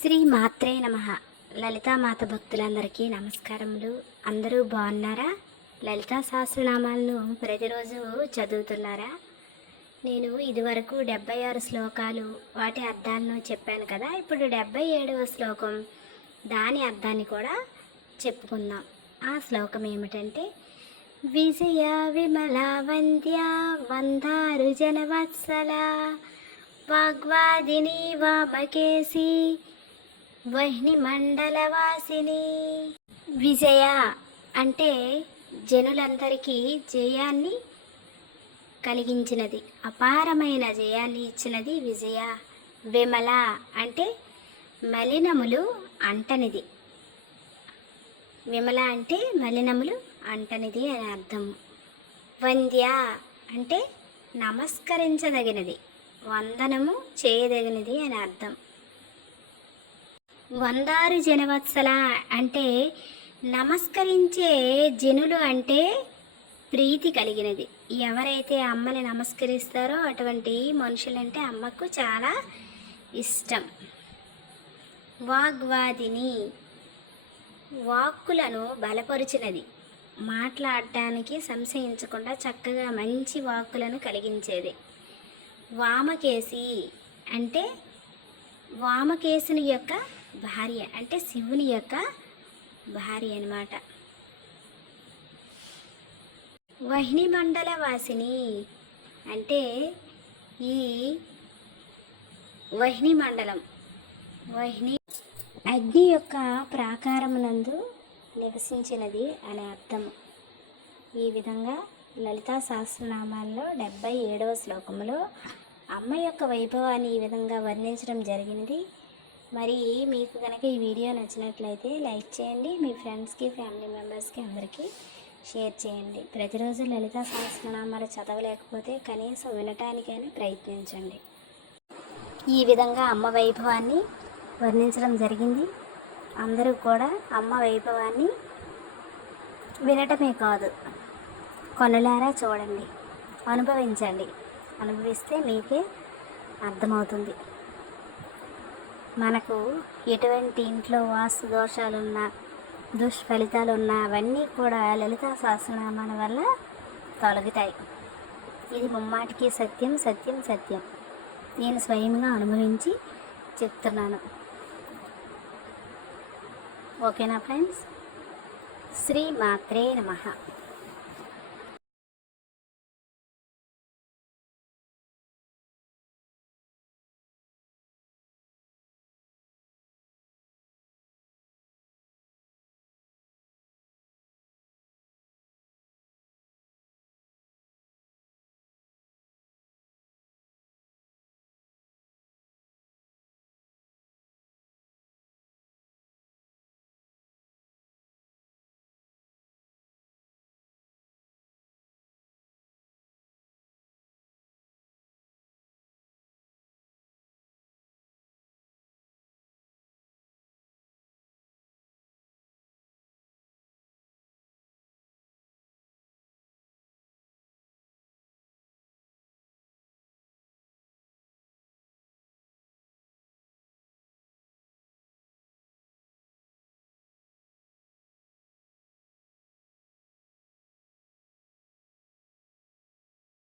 శ్రీ మాత్రే నమ. లలితామాత భక్తులందరికీ నమస్కారములు. అందరూ బాగున్నారా? లలితా సహస్రనామాలను ప్రతిరోజు చదువుతున్నారా? నేను ఇదివరకు డెబ్బై ఆరు శ్లోకాలు వాటి అర్థాలను చెప్పాను కదా ఇప్పుడు డెబ్బై ఏడవ శ్లోకం దాని అర్థాన్ని కూడా చెప్పుకుందాం. ఆ శ్లోకం ఏమిటంటే విజయ విమల వంద్య వందారు జనవత్సల వాగ్వాదిని వామకేసి వహ్ని మండలవాసిని. విజయ అంటే జనులందరికీ జయాన్ని కలిగించినది. అపారమైన జయాన్ని ఇచ్చినది విజయ. విమల అంటే మలినములు అంటనిది. విమల అంటే మలినములు అంటనిది అని అర్థం. వంద్య అంటే నమస్కరించదగినది. వందనము చేయదగినది అని అర్థం. వందారు జనవత్సల అంటే నమస్కరించే జనులు అంటే ప్రీతి కలిగినది. ఎవరైతే అమ్మని నమస్కరిస్తారో అటువంటి మనుషులంటే అమ్మకు చాలా ఇష్టం. వాగ్వాదిని వాక్కులను బలపరిచినది. మాట్లాడటానికి సంశయించకుండా చక్కగా మంచి వాక్కులను కలిగించేది. వామకేసి అంటే వామకేశుని యొక్క భార్య అంటే శివుని యొక్క భార్య అనమాట వహిని మండల వాసిని అంటే ఈ వహిని మండలం. వహిని అగ్ని యొక్క ప్రాకారమునందు నివసించినది అనే అర్థము ఈ విధంగా లలితా సహస్రనామాల్లో డెబ్బై ఏడవ శ్లోకములో అమ్మ యొక్క వైభవాన్ని ఈ విధంగా వర్ణించడం జరిగినది. మరి మీకు కనుక ఈ వీడియో నచ్చినట్లయితే లైక్ చేయండి మీ ఫ్రెండ్స్కి ఫ్యామిలీ మెంబర్స్కి అందరికీ షేర్ చేయండి. ప్రతిరోజు లలితా సహస్రనామాలు చదవలేకపోతే కనీసం వినటానికైనా ప్రయత్నించండి. ఈ విధంగా అమ్మ వైభవాన్ని వర్ణించడం జరిగింది. అందరూ కూడా అమ్మ వైభవాన్ని వినటమే కాదు కొనులారా చూడండి అనుభవించండి. అనుభవిస్తే మీకే అర్థమవుతుంది. మనకు ఎటువంటి ఇంట్లో వాసు దోషాలున్నా దుష్ఫలితాలు ఉన్నా అవన్నీ కూడా లలితా సహస్రనామాల వల్ల తొలగుతాయి. ఇది ముమ్మాటికి సత్యం సత్యం సత్యం. నేను స్వయంగా అనుభవించి చెప్తున్నాను. ఓకేనా ఫ్రెండ్స్? శ్రీ మాత్రే నమః.